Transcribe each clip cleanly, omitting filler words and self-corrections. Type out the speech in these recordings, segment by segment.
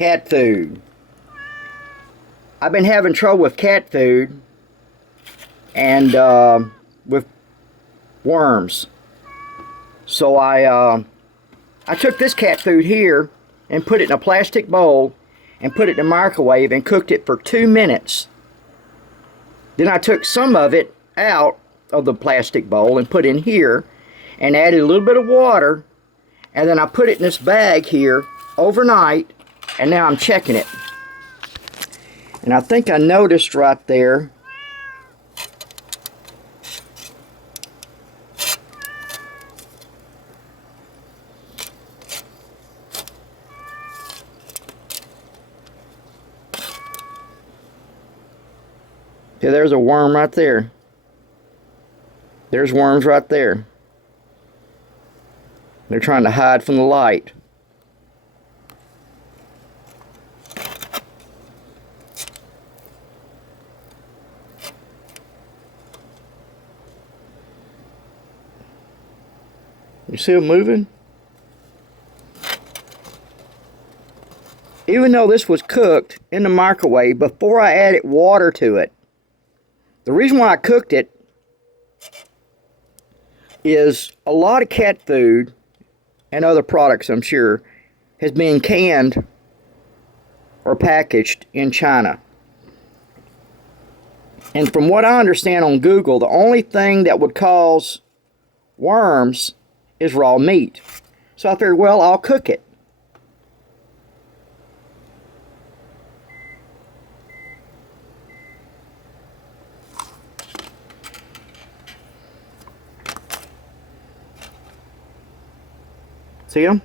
cat food. I've been having trouble with cat food and with worms. So I took this cat food here and put it in a plastic bowl and put it in the microwave and cooked it for 2 minutes. Then I took some of it out of the plastic bowl and put in here and added a little bit of water, and then I put it in this bag here overnight, and now I'm checking it. And I think I noticed right there yeah, there's a worm right there. There's worms right there. They're trying to hide from the light. You see them moving? Even though this was cooked in the microwave before I added water to it, the reason why I cooked it is a lot of cat food and other products, I'm sure, has been canned or packaged in China. And from what I understand on Google, the only thing that would cause worms is raw meat. So I figured, well, I'll cook it. See them?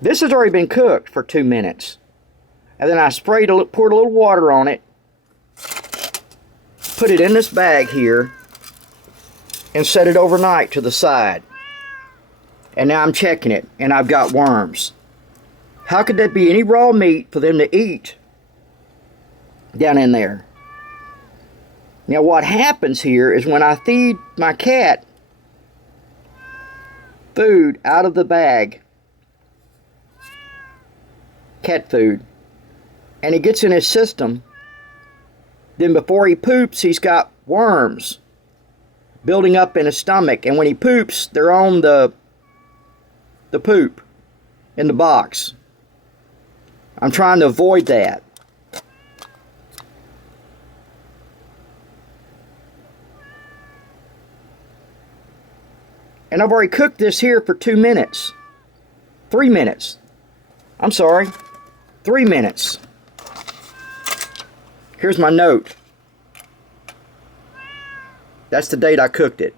This has already been cooked for 2 minutes. And then I poured a little water on it, put it in this bag here, and set it overnight to the side. And now I'm checking it, and I've got worms. How could that be any raw meat for them to eat down in there? Now what happens here is when I feed my cat food out of the bag, cat food, and it gets in his system, then before he poops, he's got worms building up in his stomach, and when he poops, they're on the poop in the box. I'm trying to avoid that. And I've already cooked this here for 2 minutes. 3 minutes. I'm sorry. 3 minutes. Here's my note. That's the date I cooked it.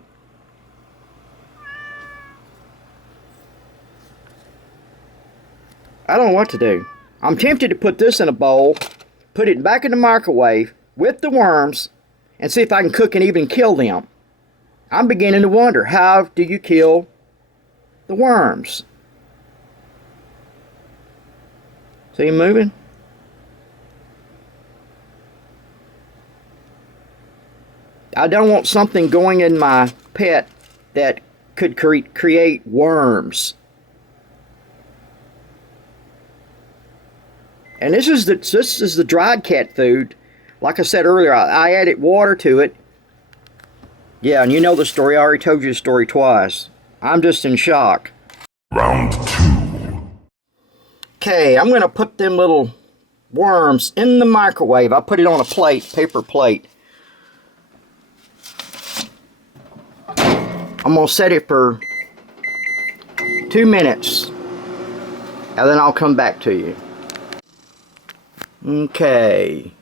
I don't know what to do. I'm tempted to put this in a bowl, put it back in the microwave with the worms, and see if I can cook and even kill them. I'm beginning to wonder, how do you kill the worms? See him moving? I don't want something going in my pet that could create worms. And this is the dried cat food. Like I said earlier, I added water to it. Yeah, and you know the story. I already told you the story twice. I'm just in shock. Round 2. Okay, I'm going to put them little worms in the microwave. I put it on a plate, paper plate. I'm going to set it for 2 minutes. And then I'll come back to you. Okay.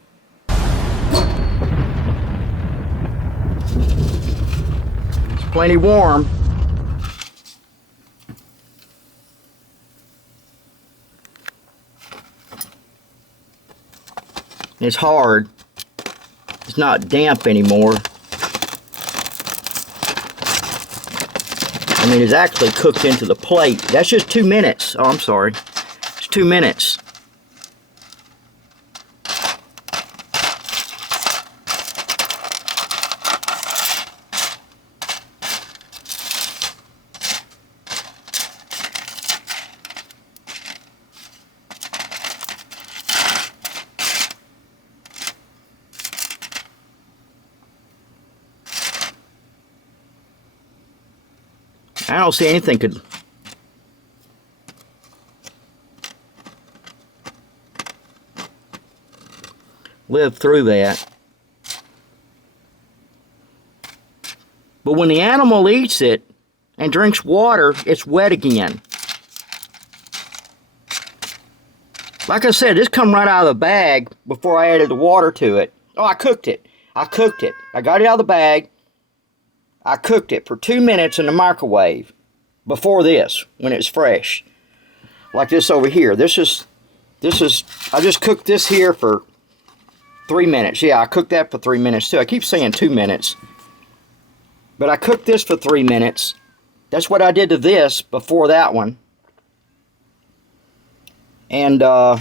It's plenty warm. It's hard. It's not damp anymore. I mean, it's actually cooked into the plate. That's just 2 minutes. Oh, I'm sorry. It's 2 minutes. I don't see anything could live through that. But when the animal eats it and drinks water, it's wet again. Like I said, this come right out of the bag before I added the water to it. Oh, I cooked it. I got it out of the bag. I cooked it for 2 minutes in the microwave before this, when it's fresh. Like this over here. This is, I just cooked this here for 3 minutes. Yeah, I cooked that for 3 minutes too. I keep saying 2 minutes. But I cooked this for 3 minutes. That's what I did to this before that one. And then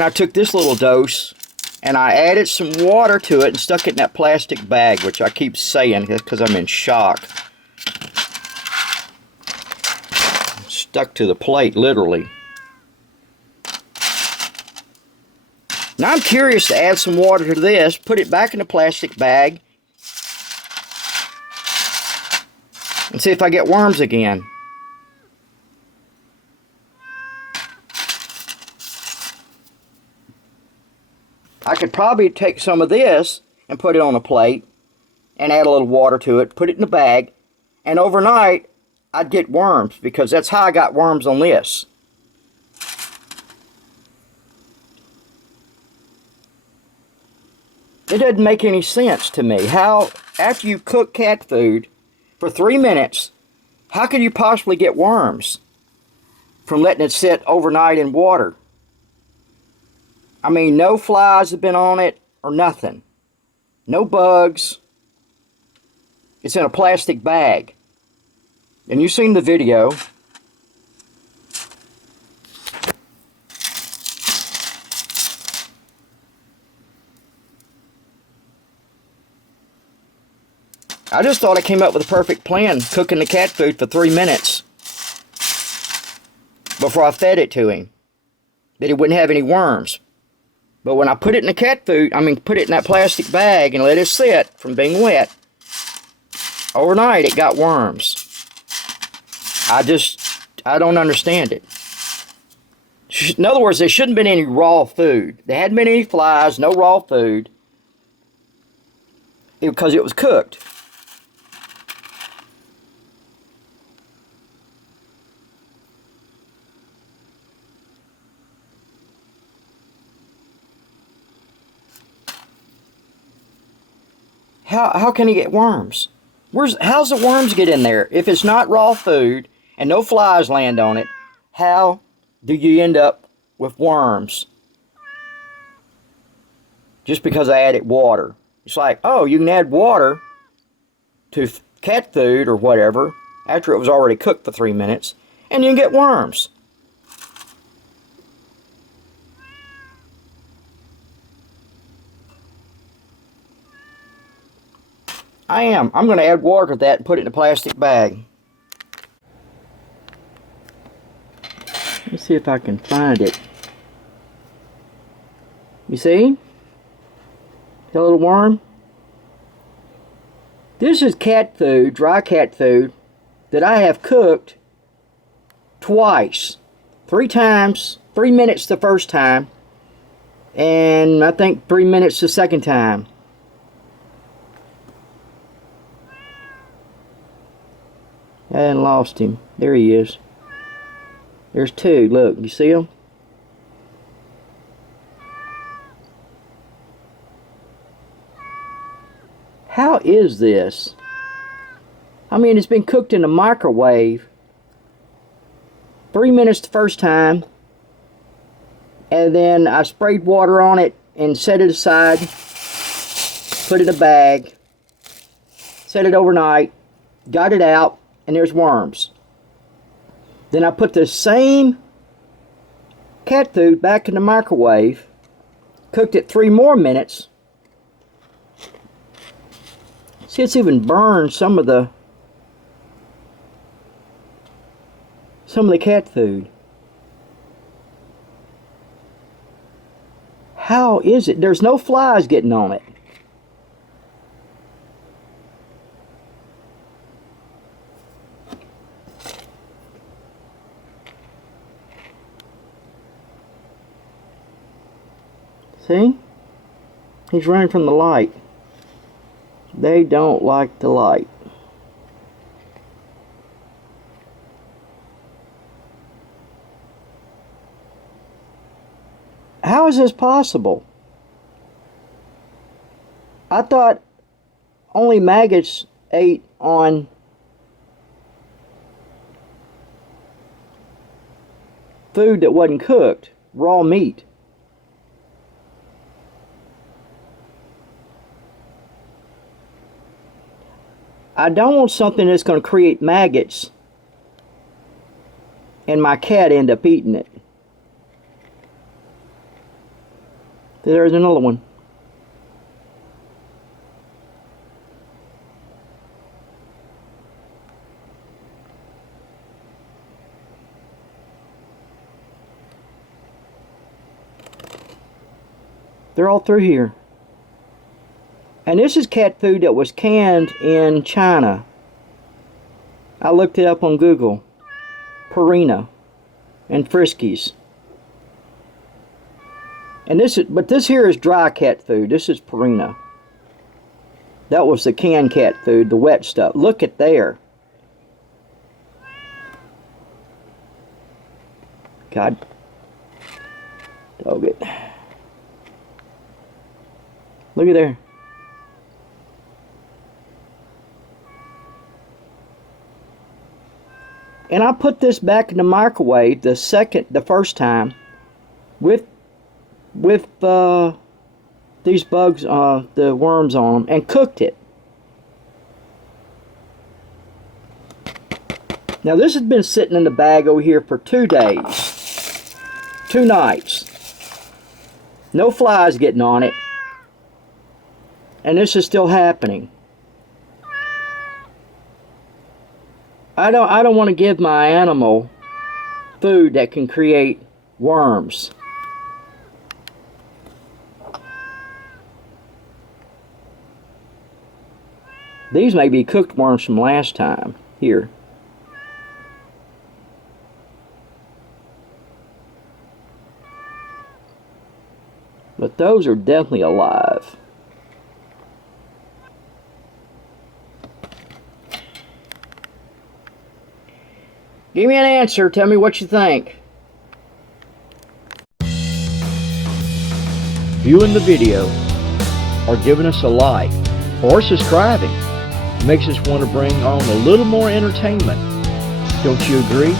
I took this little dose and I added some water to it and stuck it in that plastic bag, which I keep saying because I'm in shock. Stuck to the plate, literally. Now I'm curious to add some water to this, put it back in the plastic bag, and see if I get worms again. I could probably take some of this and put it on a plate and add a little water to it, put it in the bag, and overnight I'd get worms because that's how I got worms on this. It doesn't make any sense to me. How, after you cook cat food for 3 minutes, how could you possibly get worms from letting it sit overnight in water? I mean, no flies have been on it or nothing. No bugs. It's in a plastic bag. And you've seen the video. I just thought I came up with a perfect plan, cooking the cat food for 3 minutes before I fed it to him, that he wouldn't have any worms. But when I put it in the cat food, put it in that plastic bag and let it sit from being wet, overnight it got worms. I don't understand it. In other words, there shouldn't have been any raw food. There hadn't been any flies, no raw food, because it was cooked. How can he get worms? How's the worms get in there? If it's not raw food and no flies land on it, how do you end up with worms? Just because I added water. It's like, oh, you can add water to cat food or whatever after it was already cooked for 3 minutes and you can get worms. I'm going to add water to that and put it in a plastic bag. Let's see if I can find it. You see? The little worm? This is cat food, dry cat food, that I have cooked twice. 3 times, 3 minutes the first time, and I think 3 minutes the second time. I hadn't lost him. There he is. There's 2. Look, you see him? How is this? It's been cooked in a microwave. 3 minutes the first time. And then I sprayed water on it and set it aside. Put it in a bag. Set it overnight. Got it out. And there's worms. Then I put the same cat food back in the microwave, cooked it 3 more minutes. See, it's even burned some of the cat food. How is it? There's no flies getting on it. See? He's running from the light. They don't like the light. How is this possible? I thought only maggots ate on food that wasn't cooked, raw meat. I don't want something that's going to create maggots and my cat end up eating it. There's another one. They're all through here. And this is cat food that was canned in China. I looked it up on Google. Purina and Friskies. And this here is dry cat food. This is Purina. That was the canned cat food, the wet stuff. Look at there. God. Dog it. Look at there. And I put this back in the microwave the first time with these bugs, the worms on them, and cooked it. Now this has been sitting in the bag over here for 2 days, 2 nights. No flies getting on it, and this is still happening. I don't want to give my animal food that can create worms. These may be cooked worms from last time. Here. But those are definitely alive. Give me an answer. Tell me what you think. Viewing the video or giving us a like or subscribing makes us want to bring on a little more entertainment. Don't you agree?